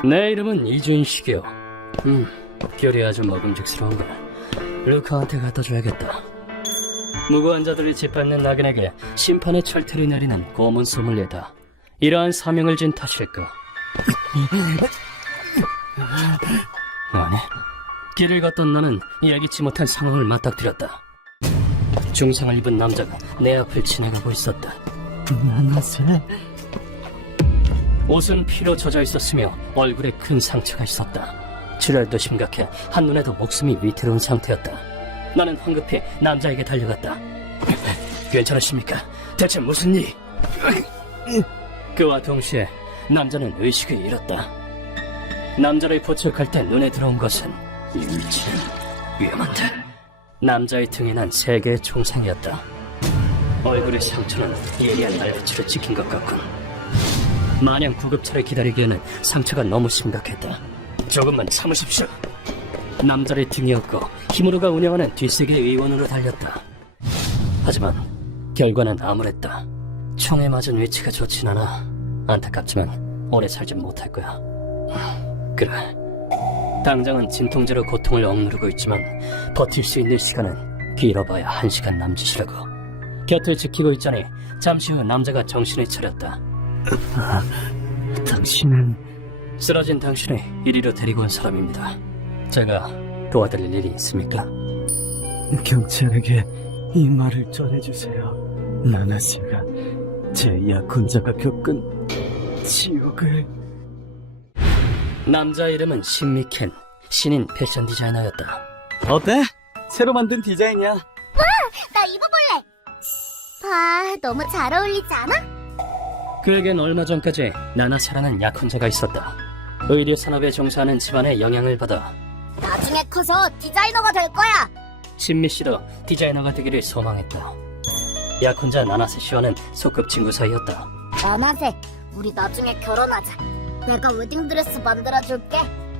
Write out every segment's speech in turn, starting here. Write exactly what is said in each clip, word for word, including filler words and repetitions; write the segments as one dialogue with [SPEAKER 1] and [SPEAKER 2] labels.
[SPEAKER 1] 내 이름은 이준식이요. 음, 별이 아주 먹음직스러운걸. 루카한테 갖다 줘야겠다. 무고한 자들이 짓밟는 낙인에게 심판의 철퇴를 내리는 고문 소믈리에다. 이러한 사명을 진 탓일까? 아니, 길을 걷던 나는 예기치 못한 상황을 맞닥뜨렸다. 중상을 입은 남자가 내 앞을 지나가고 있었다.
[SPEAKER 2] 나나세.
[SPEAKER 1] 옷은 피로 젖어 있었으며 얼굴에 큰 상처가 있었다. 출혈도 심각해 한눈에도 목숨이 위태로운 상태였다. 나는 황급히 남자에게 달려갔다. 괜찮으십니까? 대체 무슨 일? 그와 동시에 남자는 의식을 잃었다. 남자를 포착할 때 눈에 들어온 것은 이 위치는 위험한데. 남자의 등에 난 세 개의 총상이었다. 얼굴의 상처는 예리한 날개치로 찍힌 것 같군. 마냥 구급차를 기다리기에는 상처가 너무 심각했다. 조금만 참으십시오. 남자를 등에 업고 힘으로가 운영하는 뒷세계 의원으로 달렸다. 하지만 결과는 암울했다. 총에 맞은 위치가 좋진 않아. 안타깝지만 오래 살진 못할 거야. 그래, 당장은 진통제로 고통을 억누르고 있지만 버틸 수 있는 시간은 길어봐야 한 시간 남짓이라고. 곁을 지키고 있자니 잠시 후 남자가 정신을 차렸다.
[SPEAKER 2] 당신은
[SPEAKER 1] 쓰러진 당신을 이리로 데리고 온 사람입니다. 제가 도와드릴 일이 있습니까?
[SPEAKER 2] 경찰에게 이 말을 전해주세요. 나나세가 제 약혼자가 겪은 지옥을.
[SPEAKER 1] 남자 이름은 신미켄, 신인 패션 디자이너였다.
[SPEAKER 2] 어때? 새로 만든 디자인이야.
[SPEAKER 3] 나 입어볼래. 봐, 너무 잘 어울리지 않아?
[SPEAKER 1] 그에겐 얼마 전까지 나나사라는 약혼자가 있었다. 의료 산업에 종사하는 집안의 영향을 받아
[SPEAKER 3] 나중에 커서 디자이너가 될 거야.
[SPEAKER 1] 신미 씨도 디자이너가 되기를 소망했다. 약혼자 나나세 씨와는 소꿉친구 사이였다.
[SPEAKER 3] 나나세, 우리 나중에 결혼하자. 내가 웨딩드레스 만들어줄게.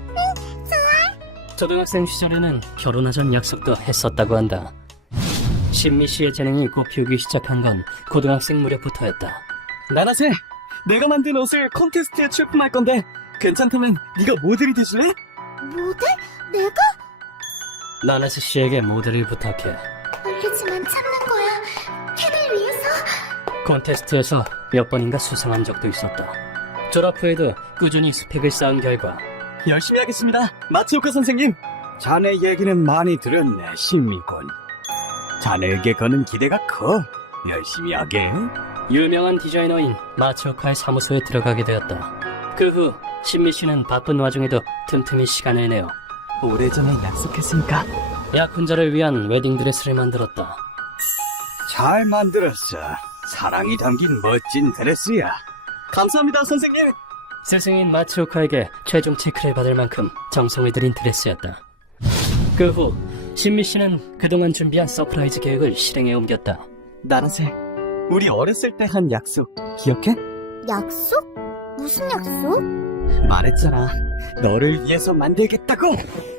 [SPEAKER 1] 초등학생 시절에는 결혼하자는 약속도 했었다고 한다. 신미 씨의 재능이 꽃피우기 시작한 건 고등학생 무렵부터였다.
[SPEAKER 2] 나나세, 내가 만든 옷을 콘테스트에 출품할 건데 괜찮다면 네가 모델이 되실래?
[SPEAKER 3] 모델? 내가?
[SPEAKER 1] 나나세 씨에게 모델을 부탁해.
[SPEAKER 3] 알겠지만 참는 거야. 캔을 위해서.
[SPEAKER 1] 콘테스트에서 몇 번인가 수상한 적도 있었다. 졸업 후에도 꾸준히 스펙을 쌓은 결과
[SPEAKER 2] 열심히 하겠습니다. 마츠오카 선생님. 자네 얘기는 많이 들었네, 신미군. 자네에게 거는 기대가 커. 열심히 하게.
[SPEAKER 1] 유명한 디자이너인 마츠오카의 사무소에 들어가게 되었다. 그 후 신미 씨는 바쁜 와중에도 틈틈이 시간을 내어
[SPEAKER 2] 오래전에 약속했으니까.
[SPEAKER 1] 약혼자를 위한 웨딩드레스를 만들었다.
[SPEAKER 2] 잘 만들었어. 사랑이 담긴 멋진 드레스야. 감사합니다, 선생님.
[SPEAKER 1] 스승인 마츠오카에게 최종 체크를 받을 만큼 정성을 들인 드레스였다. 그 후 신미 씨는 그동안 준비한 서프라이즈 계획을 실행에 옮겼다.
[SPEAKER 2] 나나세, 우리 어렸을 때 한 약속 기억해?
[SPEAKER 3] 약속? 무슨 약속?
[SPEAKER 2] 말했잖아. 너를 위해서 만들겠다고.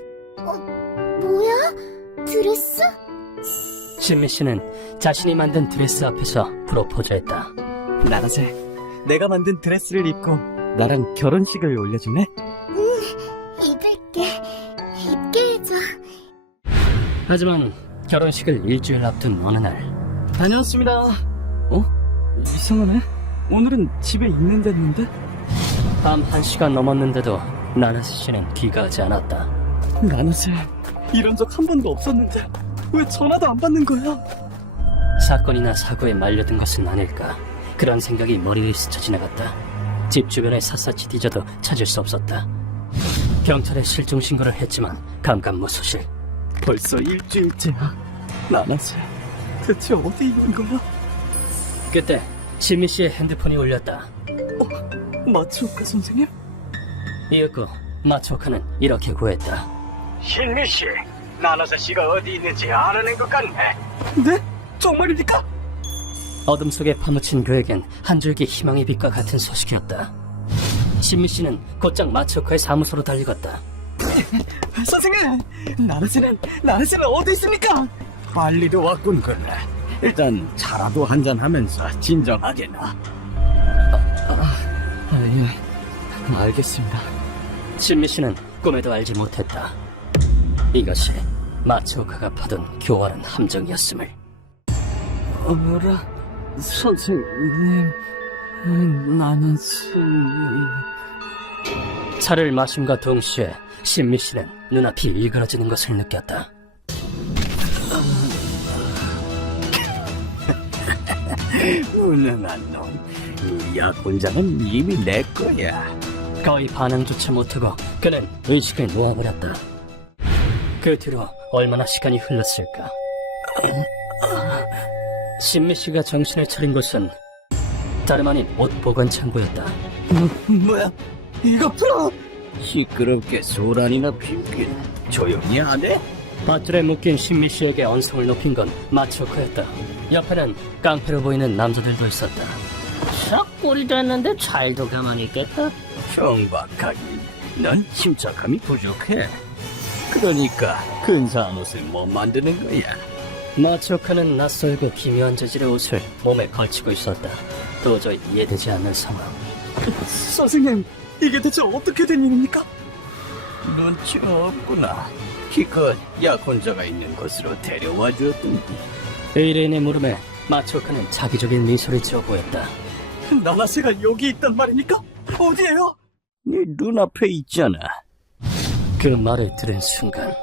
[SPEAKER 3] 뭐야? 드레스?
[SPEAKER 1] 신미 씨는 자신이 만든 드레스 앞에서 프로포즈했다.
[SPEAKER 2] 나나세, 내가 만든 드레스를 입고 나랑 결혼식을 올려줄래?
[SPEAKER 3] 입을게. 입게 해줘.
[SPEAKER 1] 하지만 결혼식을 일주일 앞둔 어느 날
[SPEAKER 2] 다녀왔습니다. 어? 이상하네. 오늘은 집에 있는 데였는데?
[SPEAKER 1] 밤 한 시간 넘었는데도 나나세 씨는 귀가하지 않았다.
[SPEAKER 2] 나나세, 이런 적 한 번도 없었는데 왜 전화도 안 받는 거야?
[SPEAKER 1] 사건이나 사고에 말려든 것은 아닐까. 그런 생각이 머리를 스쳐 지나갔다. 집 주변에 샅샅이 뒤져도 찾을 수 없었다. 경찰에 실종 신고를 했지만 감감무소실.
[SPEAKER 2] 벌써 일주일째야. 나나세, 대체 어디 있는 거야?
[SPEAKER 1] 그때 신미 씨의 핸드폰이 울렸다.
[SPEAKER 2] 마츠오카 선생님?
[SPEAKER 1] 이윽고 마츠오카는 이렇게 구했다.
[SPEAKER 4] 신미 씨, 나나세 씨가 어디 있는지 알아낸 것 같네.
[SPEAKER 2] 네? 정말입니까?
[SPEAKER 1] 어둠 속에 파묻힌 그에겐 한 줄기 희망의 빛과 같은 소식이었다. 신미 씨는 곧장 마츠오카의 사무소로 달려갔다.
[SPEAKER 2] 선생님! 나나세는, 나나세는 어디 있습니까?
[SPEAKER 4] 빨리도 왔군 그래. 일단 차라도 한잔 하면서 진정하게 나.
[SPEAKER 2] 아, 예. 알겠습니다.
[SPEAKER 1] 신미 씨는 꿈에도 알지 못했다. 이것이 마츠오카가 받은 교활한 함정이었음을.
[SPEAKER 2] 어머라, 선생님, 나는 승리.
[SPEAKER 1] 차를 마심과 동시에 신미 씨는 눈앞이 일그러지는 것을 느꼈다.
[SPEAKER 4] 무능한 놈. 이 약혼자는 이미 내 거야.
[SPEAKER 1] 거의 반응조차 못하고 그는 의식을 놓아버렸다. 그 뒤로 얼마나 시간이 흘렀을까. 신미 씨가 정신을 차린 곳은 다름 아닌 옷 보관 창고였다.
[SPEAKER 2] 뭐야? 이거 풀어!
[SPEAKER 4] 시끄럽게 소란이나 피우긴 조용히 안 해?
[SPEAKER 1] 밧줄에 묶인 신미 씨에게 언성을 높인 건 마츠오카였다. 옆에는 깡패로 보이는 남자들도 있었다. 싹 꼴이 됐는데 잘도 가만히 있겠다.
[SPEAKER 4] 경박하긴. 넌 침착함이 부족해. 그러니까 근사한 옷을 못 만드는 거야.
[SPEAKER 1] 마츠오카는 낯설고 기묘한 재질의 옷을 몸에 걸치고 있었다. 도저히 이해되지 않는 상황.
[SPEAKER 2] 선생님, 이게 대체 어떻게 된 일입니까?
[SPEAKER 4] 눈치가 없구나. 기껏 약혼자가 있는 곳으로 데려와 줬더니.
[SPEAKER 1] 의뢰인의 물음에 마츠오카는 자기적인 미소를 지어 보였다.
[SPEAKER 2] 나나세가 여기 있단 말입니까? 어디에요?
[SPEAKER 4] 네 눈앞에 있잖아.
[SPEAKER 1] 그 말을 들은 순간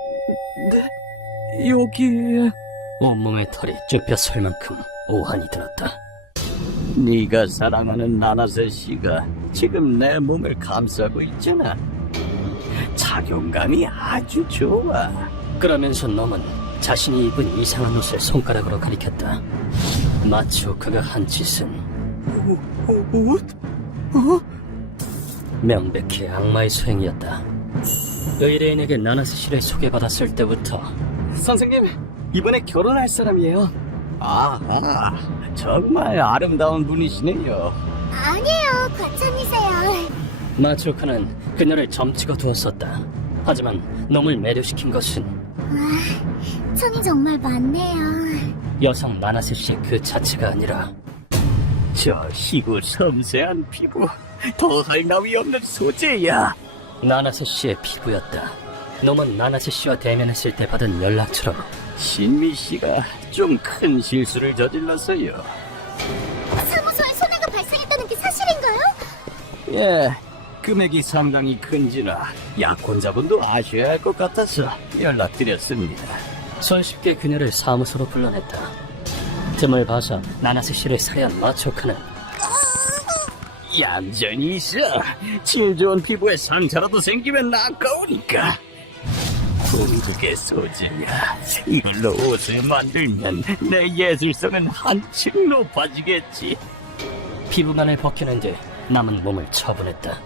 [SPEAKER 2] 네, 여기에...
[SPEAKER 1] 온몸의 털이 쭈뼛 설 만큼 오한이 들었다.
[SPEAKER 4] 네가 사랑하는 나나세 씨가 지금 내 몸을 감싸고 있잖아. 착용감이 아주 좋아.
[SPEAKER 1] 그러면서 놈은 자신이 입은 이상한 옷을 손가락으로 가리켰다. 마츠오카가 한 짓은
[SPEAKER 2] 오, 오, 옷? 어?
[SPEAKER 1] 명백히 악마의 소행이었다. 의뢰인에게 나나세 씨를 소개받았을 때부터
[SPEAKER 2] 선생님, 이번에 결혼할 사람이에요.
[SPEAKER 4] 아하, 정말 아름다운 분이시네요.
[SPEAKER 3] 아니에요, 과찬이세요.
[SPEAKER 1] 마츠오카는 그녀를 점찍어 두었었다. 하지만 놈을 매료시킨 것은
[SPEAKER 3] 천이 정말 많네요.
[SPEAKER 1] 여성 나나세 씨 그 자체가 아니라
[SPEAKER 4] 저 희고 섬세한 피부, 더할 나위 없는 소재야.
[SPEAKER 1] 나나세 씨의 피부였다. 놈은 나나세 씨와 대면했을 때 받은 연락처럼
[SPEAKER 4] 신미 씨가 좀 큰 실수를 저질렀어요.
[SPEAKER 3] 사무소에 손해가 발생했다는 게 사실인가요?
[SPEAKER 4] 예, 금액이 상당히 큰지라 약혼자분도 아셔야 할 것 같아서 연락드렸습니다.
[SPEAKER 1] 손쉽게 그녀를 사무소로 불러냈다. 틈을 봐서 나나세 씨를 살해한 마츠오카는
[SPEAKER 4] 얌전히 있어. 질 좋은 피부에 상처라도 생기면 아까우니까. 궁극의 소재야. 이걸로 옷을 만들면 내 예술성은 한층 높아지겠지.
[SPEAKER 1] 피부만을 벗겨낸 뒤 남은 몸을 처분했다.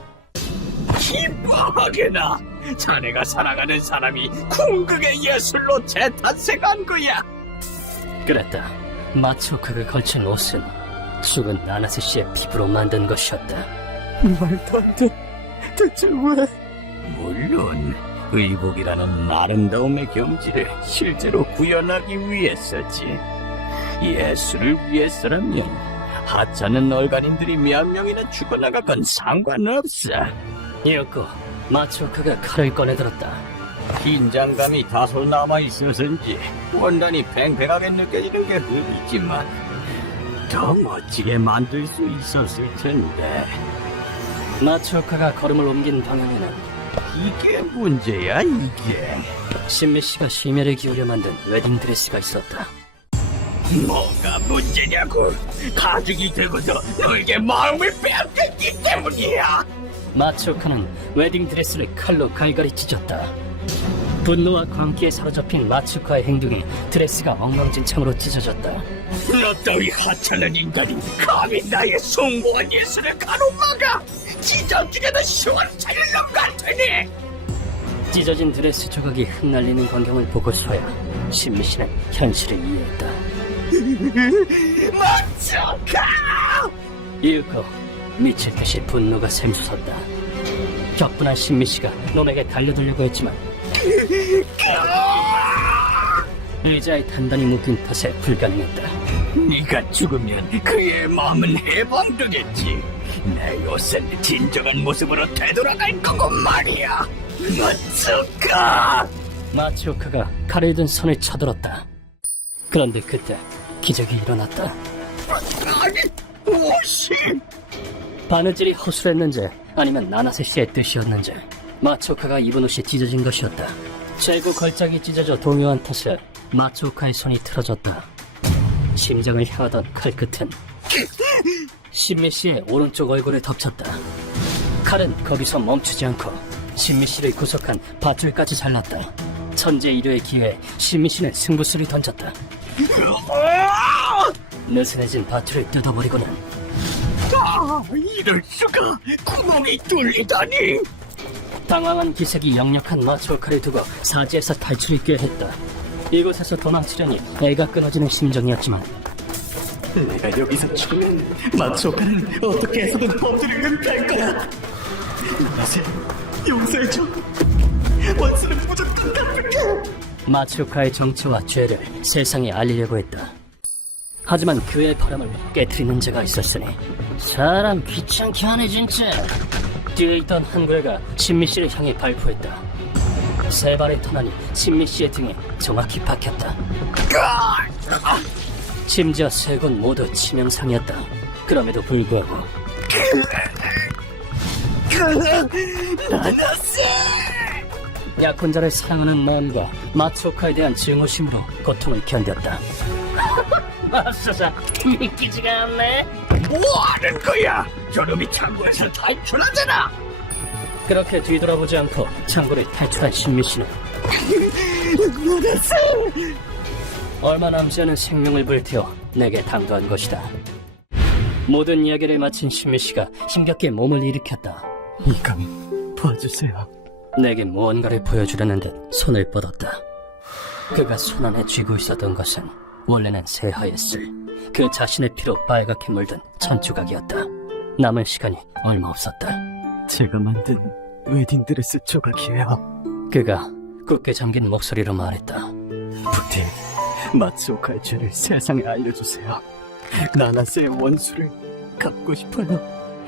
[SPEAKER 4] 기뻐하게나. 자네가 사랑하는 사람이 궁극의 예술로 재탄생한 거야.
[SPEAKER 1] 그랬다. 마츠오카가 걸친 옷은 죽은 나나세 씨의 피부로 만든 것이었다.
[SPEAKER 2] 말도 안 돼. 대체 왜?
[SPEAKER 4] 물론 의복이라는 아름다움의 경지를 실제로 구현하기 위해서지. 예술을 위해서라면 하찮은 얼간인들이 몇 명이나 죽어나가건 상관없어.
[SPEAKER 1] 이었고 마츠오카가 칼을 꺼내들었다.
[SPEAKER 4] 긴장감이 다소 남아있어서인지 원단이 팽팽하게 느껴지는 게 흠이지만 더 멋지게 만들 수 있었을 텐데.
[SPEAKER 1] 마츠오카가 걸음을 옮긴 방향에는
[SPEAKER 4] 이게 문제야, 이게.
[SPEAKER 1] 신미 씨가 심혈을 기울여 만든 웨딩드레스가 있었다.
[SPEAKER 4] 뭐가 문제냐고. 가죽이 되고도 너에게 마음을 빼앗겼기 때문이야.
[SPEAKER 1] 마츠오카는 웨딩드레스를 칼로 갈갈이 찢었다. 분노와 광기에 사로잡힌 마츠오카의 행동이 드레스가 엉망진창으로 찢어졌다.
[SPEAKER 4] 너 따위 하찮은 인간이 감히 나의 숭고한 예술을 가로막아. 지저귀에도 시원찮을 놈 같으니.
[SPEAKER 1] 찢어진 드레스 조각이 흩날리는 광경을 보고서야 신미 씨는 현실을 이해했다.
[SPEAKER 4] 마츠오카!
[SPEAKER 1] 이윽고 미칠 듯이 분노가 샘솟았다. 격분한 신미 씨가 놈에게 달려들려고 했지만 의자에 단단히 묶인 탓에 불가능했다.
[SPEAKER 4] 네가 죽으면 그의 마음은 해방되겠지. 내 요새는 진정한 모습으로 되돌아갈 거고 말이야. 마츠오카!
[SPEAKER 1] 마츠오카가 칼을 든 손을 쳐들었다. 그런데 그때 기적이 일어났다.
[SPEAKER 4] 아니, 무엇이?
[SPEAKER 1] 바느질이 허술했는지 아니면 나나세 씨의 뜻이었는지 마츠오카가 입은 옷이 찢어진 것이었다. 재고 걸작이 찢어져 동요한 탓에 마츠오카의 손이 틀어졌다. 심장을 향하던 칼끝은 신미 씨의 오른쪽 얼굴에 덮쳤다. 칼은 거기서 멈추지 않고 신미 씨를 구속한 밧줄까지 잘랐다. 천재 일요의 기회에 신미 씨는 승부수를 던졌다. 느슨해진 밧줄을 뜯어버리고는
[SPEAKER 4] 아, 이럴 수가! 구멍이 뚫리다니!
[SPEAKER 1] 당황한 기색이 역력한 마츠오카를 두고 사지에서 탈출을 꾀했다. 이곳에서 도망치려니 애가 끊어지는 심정이었지만
[SPEAKER 2] 내가 여기서 죽으면 마츠오카는 어떻게 해서든 범죄를 은폐할 거야. 나나세, 용서해줘. 원수는 무조건 갚을게.
[SPEAKER 1] 마츠오카의 정체와 죄를 세상에 알리려고 했다. 하지만 그의 바람을 깨트리는 자가 있었으니 사람 귀찮게 하네 진짜. 뒤에 있던 한구레가 신미 씨를 향해 발포했다. 세 발의 터널이 신미 씨의 등에 정확히 박혔다. 심지어 세 곳 모두 치명상이었다. 그럼에도 불구하고
[SPEAKER 4] 나나세!
[SPEAKER 1] 약혼자를 사랑하는 마음과 마츠오카에 대한 증오심으로 고통을 견뎠다. 맙소사, 믿기지가 않네.
[SPEAKER 4] 뭐하는 거야? 저놈이 창고에서 탈출하잖아!
[SPEAKER 1] 그렇게 뒤돌아보지 않고 창고를 탈출한 신미 씨는 얼마 남지 않은 생명을 불태워 내게 당도한 것이다. 모든 이야기를 마친 신미 씨가 힘겹게 몸을 일으켰다.
[SPEAKER 2] 이감, 봐주세요.
[SPEAKER 1] 내게 무언가를 보여주려는 듯 손을 뻗었다. 그가 손 안에 쥐고 있었던 것은 원래는 새하였을 그 자신의 피로 빨갛게 물든 천조각이었다. 남은 시간이 얼마 없었다.
[SPEAKER 2] 제가 만든 웨딩드레스 조각이에요.
[SPEAKER 1] 그가 굳게 잠긴 목소리로 말했다.
[SPEAKER 2] 부디 마츠오카의 죄를 세상에 알려주세요. 나나세의 원수를 갚고 싶어요.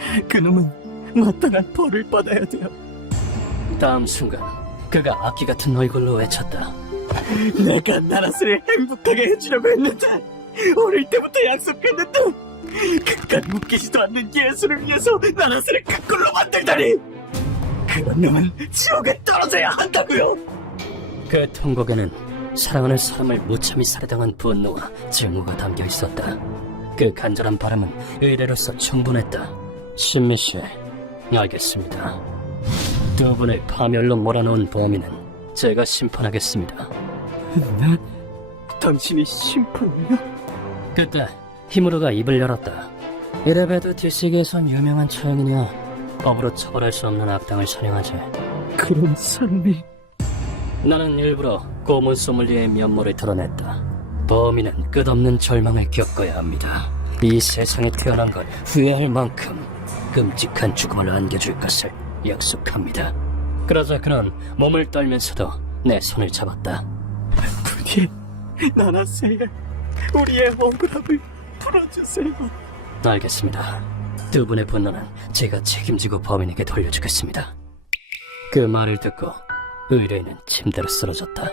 [SPEAKER 2] 그놈은 마땅한 벌을 받아야 돼요.
[SPEAKER 1] 다음 순간 그가 악기 같은 얼굴로 외쳤다.
[SPEAKER 2] 내가 나나세를 행복하게 해주려고 했는데, 어릴 때부터 약속했는데, 그깟 웃기지도 않는 예술을 위해서 나나세를 그 꼴로 만들다니! 그런 놈은 지옥에 떨어져야 한다고요.
[SPEAKER 1] 그 통곡에는 사랑하는 사람을 무참히 살해당한 분노와 증오가 담겨 있었다. 그 간절한 바람은 의뢰로서 충분했다. 신미 씨, 알겠습니다. 두 분을 파멸로 몰아넣은 범인은 제가 심판하겠습니다.
[SPEAKER 2] 난 당신이 심판이요?
[SPEAKER 1] 그때 히무르가 입을 열었다. 이래봬도 뒷세계에선 유명한 처형이냐. 법으로 처벌할 수 없는 악당을 사냥하지.
[SPEAKER 2] 그런 사람이...
[SPEAKER 1] 나는 일부러 고문 소믈리에의 면모를 드러냈다. 범인은 끝없는 절망을 겪어야 합니다. 이 세상에 태어난 걸 후회할 만큼 끔찍한 죽음을 안겨줄 것을 약속합니다. 그러자 그는 몸을 떨면서도 내 손을 잡았다.
[SPEAKER 2] 부디 나나세의 우리의 억울함을 풀어주세요.
[SPEAKER 1] 알겠습니다. 두 분의 분노는 제가 책임지고 범인에게 돌려주겠습니다. 그 말을 듣고 의뢰인은 침대로 쓰러졌다.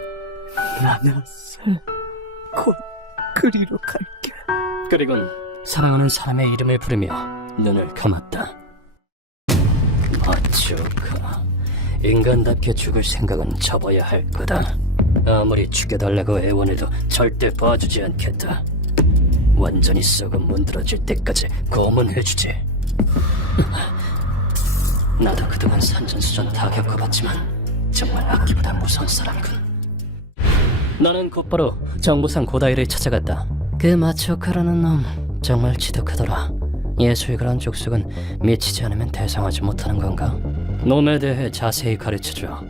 [SPEAKER 2] 나나세, 곧 그리로 갈게.
[SPEAKER 1] 그리곤 사랑하는 사람의 이름을 부르며 눈을 감았다. 마츠오카, 인간답게 죽을 생각은 접어야 할 거다. 아무리 죽여달라고 애원해도 절대 봐주지 않겠다. 완전히 썩어 문드러질 때까지 고문해주지. 나도 그동안 산전수전 다 겪어봤지만 정말 악기보다 무서운 사람이군. 나는 곧바로 정부상 고다이를 찾아갔다. 그 마츠오카라는 놈 정말 지독하더라. 예술가란 족속은 미치지 않으면 대상하지 못하는 건가? 놈에 대해 자세히 가르쳐줘.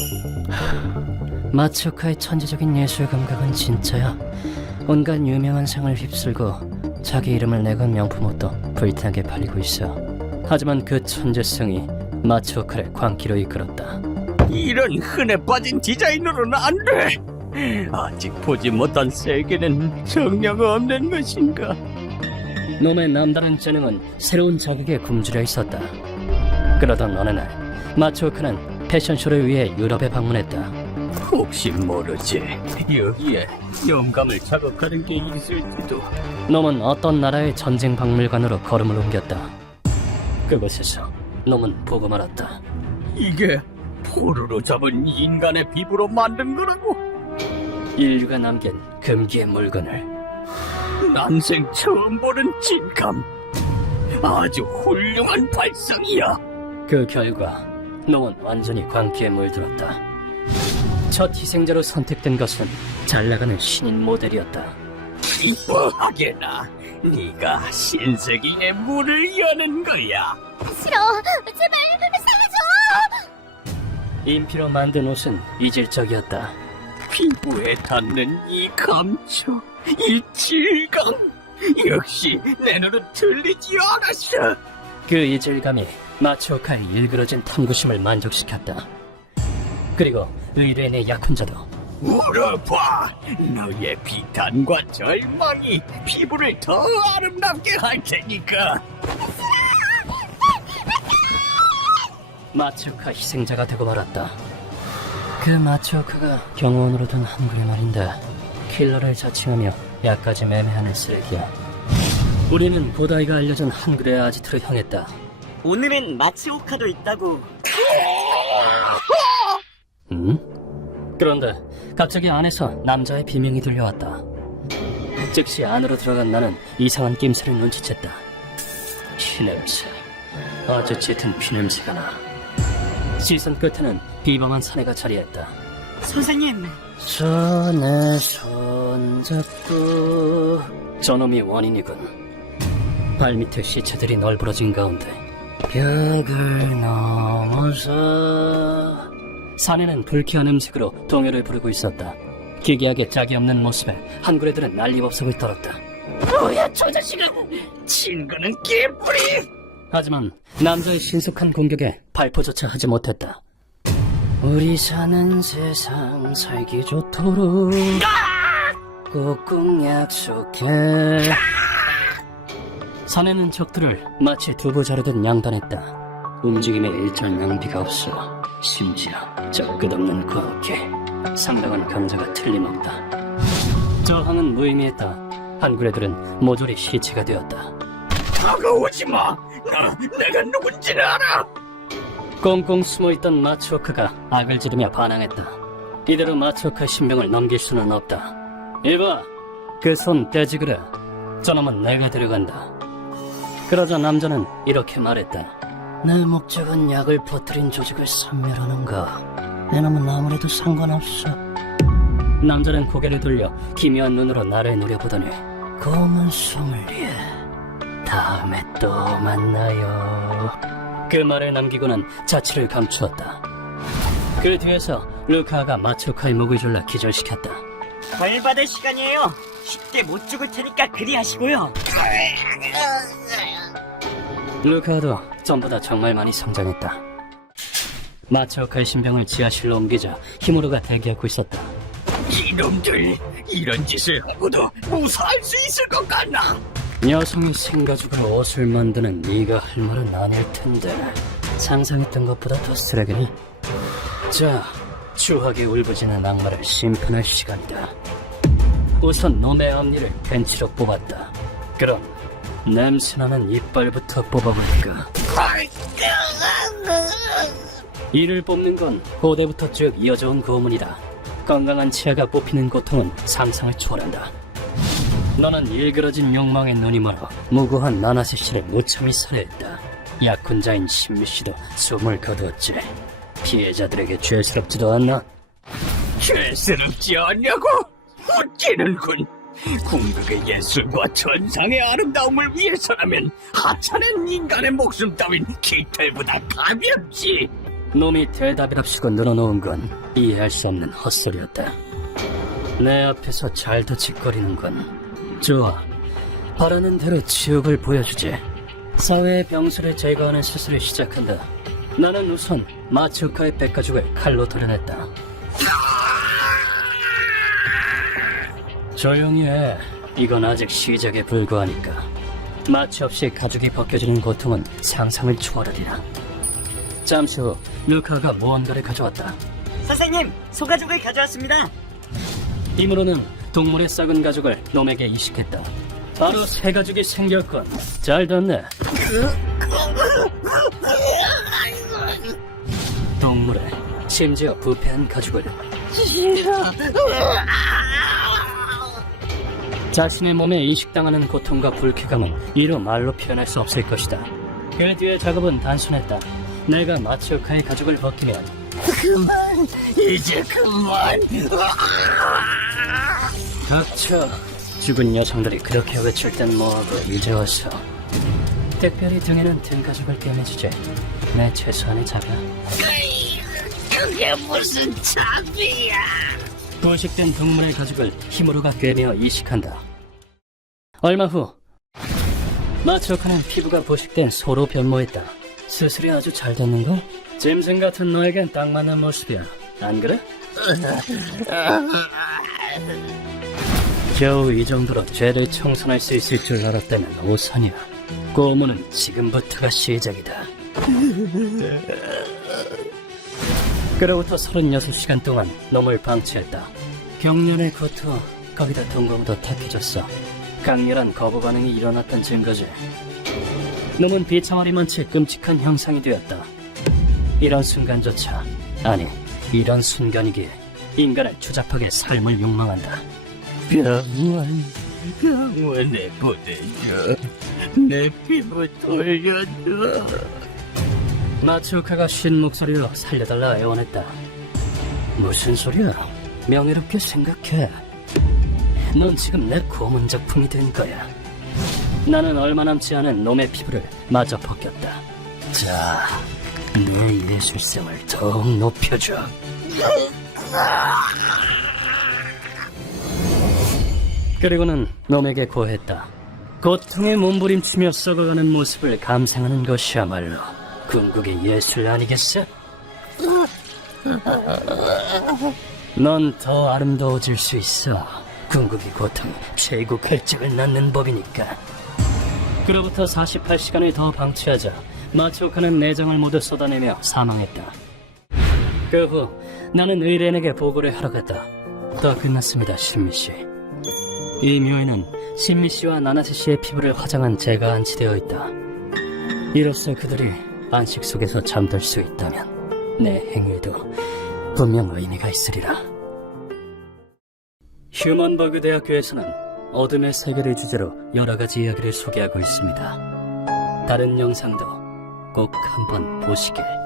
[SPEAKER 1] 마츠오카의 천재적인 예술 감각은 진짜야. 온갖 유명한 상을 휩쓸고 자기 이름을 내건 명품 옷도 불타게 팔리고 있어. 하지만 그 천재성이 마츠오카를 광기로 이끌었다.
[SPEAKER 4] 이런 흔해 빠진 디자이너로는 안 돼!
[SPEAKER 2] 아직 보지 못한 세계는 정령 없는 것인가?
[SPEAKER 1] 놈의 남다른 재능은 새로운 자극에 굶주려 있었다. 그러던 어느 날 마츠오카는 패션쇼를 위해 유럽에 방문했다.
[SPEAKER 2] 혹시 모르지. 여기에 영감을 자극하는 게 있을지도.
[SPEAKER 1] 놈은 어떤 나라의 전쟁 박물관으로 걸음을 옮겼다. 그곳에서 놈은 보고 말았다.
[SPEAKER 2] 이게 포로로 잡은 인간의 피부로 만든 거라고?
[SPEAKER 1] 인류가 남긴 금기의 물건을.
[SPEAKER 2] 난생 처음 보는 진감. 아주 훌륭한 발상이야.
[SPEAKER 1] 그 결과 놈은 완전히 광기에 물들었다. 첫 희생자로 선택된 것은 잘나가는 신인 모델이었다.
[SPEAKER 2] 이뻐하게나 네가 신세계의 문을 여는 거야.
[SPEAKER 3] 싫어. 제발 살려줘.
[SPEAKER 1] 인피로 만든 옷은 이질적이었다.
[SPEAKER 2] 피부에 닿는 이 감촉, 이 질감, 역시 내 눈은 틀리지 않았어.
[SPEAKER 1] 그 이질감이 마츠오카의 일그러진 탐구심을 만족시켰다. 그리고 의뢰인의 약혼자도
[SPEAKER 2] 물어봐. 너의 비탄과 절망이 피부를 더 아름답게 할 테니까.
[SPEAKER 1] 마츠오카 희생자가 되고 말았다. 그 마츠오카가 경호원으로 둔 한글이 말인데 킬러를 자칭하며 약까지 매매하는 쓰레기야. 우리는 보다이가 알려준 한글의 아지트로 향했다.
[SPEAKER 5] 오늘은 마츠오카도 있다고.
[SPEAKER 1] 응? 그런데 갑자기 안에서 남자의 비명이 들려왔다. 즉시 안으로 들어간 나는 이상한 낌새를 눈치챘다. 피냄새. 아주 짙은 피냄새가 나. 시선 끝에는 비범한 사내가 자리했다.
[SPEAKER 5] 선생님,
[SPEAKER 1] 손에 손잡고. 저놈이 원인이군. 발밑에 시체들이 널브러진 가운데 벽을 넘어서 사내는 불쾌한 음색으로 동요를 부르고 있었다. 기괴하게 짝이 없는 모습에 한구레들은 난리법석을 떨었다.
[SPEAKER 4] 뭐야 저 자식은! 친구는 개뿔이!
[SPEAKER 1] 하지만 남자의 신속한 공격에 발포조차 하지 못했다. 우리 사는 세상 살기 좋도록 꾹꾹 약속해. 사내는 적들을 마치 두부 자르듯 양단했다. 움직임에 일절 낭비가 없어. 심지어 저 끝없는 과학계 상당한 강자가 틀림없다. 저항은 무의미했다. 한구레들은 모조리 시체가 되었다.
[SPEAKER 4] 다가오지 마! 나, 내가 누군지를 알아!
[SPEAKER 1] 꽁꽁 숨어있던 마츠오카가 악을 지르며 반항했다. 이대로 마츠오카의 신병을 넘길 수는 없다. 이봐, 그 손 떼지 그래. 저놈은 내가 데려간다. 그러자 남자는 이렇게 말했다. 내 목적은 약을 퍼뜨린 조직을 섬멸하는 거. 내 놈은 아무래도 상관없어. 남자는 고개를 돌려 기묘한 눈으로 나를 노려보더니 검은 소믈리에, 다음에 또 만나요. 그 말을 남기고는 자취를 감추었다. 그 뒤에서 루카가 마츠오카의 목을 졸라 기절시켰다.
[SPEAKER 5] 벌 받을 시간이에요. 쉽게 못 죽을 테니까 그리 하시고요.
[SPEAKER 1] 루카도 전보다 정말 많이 성장했다. 마츠오카의 신병을 지하실로 옮기자 히무르가 대기하고 있었다.
[SPEAKER 4] 이놈들, 이런 짓을 하고도 무사할 수 있을 것 같나?
[SPEAKER 1] 여성이 생가죽으로 옷을 만드는 네가 할 말은 아닐 텐데 상상했던 것보다 더 쓰레기니? 자, 추하게 울부짖는 악마를 심판할 시간이다. 우선 놈의 앞니를 벤치로 뽑았다. 그럼 냄새나는 이빨부터 뽑아볼까? 이를 뽑는 건 고대부터 쭉 이어져온 고문이다. 건강한 치아가 뽑히는 고통은 상상을 초월한다. 너는 일그러진 욕망에 눈이 멀어 무고한 나나세 씨를 무참히 살해했다. 약혼자인 신미 씨도 숨을 거두었지. 피해자들에게 죄스럽지도 않나?
[SPEAKER 4] 죄스럽지 않냐고? 웃기는군. 궁극의 예술과 천상의 아름다움을 위해서라면 하찮은 인간의 목숨 따윈 깃털보다 가볍지.
[SPEAKER 1] 놈이 대답이랍시고 늘어놓은 건 이해할 수 없는 헛소리였다. 내 앞에서 잘도 짓거리는 건 좋아. 바라는 대로 지옥을 보여주지. 사회의 병수를 제거하는 수술을 시작한다. 나는 우선 마츠오카의 백가죽을 칼로 도려냈다. 조용히 해. 이건 아직 시작에 불과하니까. 마취 없이 가죽이 벗겨지는 고통은 상상을 초월하리라. 잠시 후 루카가 무언가를 가져왔다.
[SPEAKER 5] 선생님, 소가죽을 가져왔습니다.
[SPEAKER 1] 힘으로는 동물의 썩은 가죽을 놈에게 이식했다. 바로 새 가죽이 생겼군. 잘 됐네. 동물의 심지어 부패한 가죽을 자신의 몸에 이식당하는 고통과 불쾌감은 이루 말로 표현할 수 없을 것이다. 그 뒤의 작업은 단순했다. 내가 마츠오카의 가죽을 벗기면
[SPEAKER 4] 그만, 이제 그만.
[SPEAKER 1] 닥쳐. 죽은 여성들이 그렇게 외칠 땐 뭐하고 이제 와서 특별히 등에는 등 가죽을 꿰매주지. 내 최소한의 자가.
[SPEAKER 4] 그게 무슨 잡이야?
[SPEAKER 1] 부식된 동물의 가죽을 힘으로가 꿰매어 이식한다. 얼마 후 마츠오카는 피부가 부식된 소로 변모했다. 수술이 아주 잘 됐는걸? 짐승 같은 너에겐 딱 맞는 모습이야. 안 그래? 겨우 이 정도로 죄를 청산할 수 있을 줄 알았다면 오산이야. 고문은 지금부터가 시작이다. 그로부터 서른여섯 시간 동안 놈을 방치했다. 경련의 고통, 거기다 동공도 탁해졌어. 강렬한 거부 반응이 일어났던 증거지. 놈은 비참하리만 채 끔찍한 형상이 되었다. 이런 순간조차, 아니 이런 순간이기에 인간을 추잡하게 삶을 욕망한다.
[SPEAKER 4] 병원, 병원에 보내줘. 내 피부 돌려줘.
[SPEAKER 1] 마츠오카가 쉰 목소리로 살려달라 애원했다. 무슨 소리야? 명예롭게 생각해. 넌 지금 내 고문 작품이 된 거야. 나는 얼마 남지 않은 놈의 피부를 마저 벗겼다. 자, 내 예술성을 더욱 높여줘. 그리고는 놈에게 고했다. 고통에 몸부림치며 썩어가는 모습을 감상하는 것이야말로 궁극의 예술 아니겠어? 넌 더 아름다워질 수 있어. 궁극의 고통이 최고 결정을 낳는 법이니까. 그로부터 사십팔 시간을 더 방치하자 마츠오카는 내장을 모두 쏟아내며 사망했다. 그 후 나는 의뢰인에게 보고를 하러 갔다. 더 끝났습니다, 신미씨. 이 묘에는 신미씨와 나나세씨의 피부를 화장한 재가 안치되어 있다. 이로써 그들이 안식 속에서 잠들 수 있다면 내 행위도 분명 의미가 있으리라. 휴먼버그 대학교에서는 어둠의 세계를 주제로 여러 가지 이야기를 소개하고 있습니다. 다른 영상도 꼭 한번 보시길.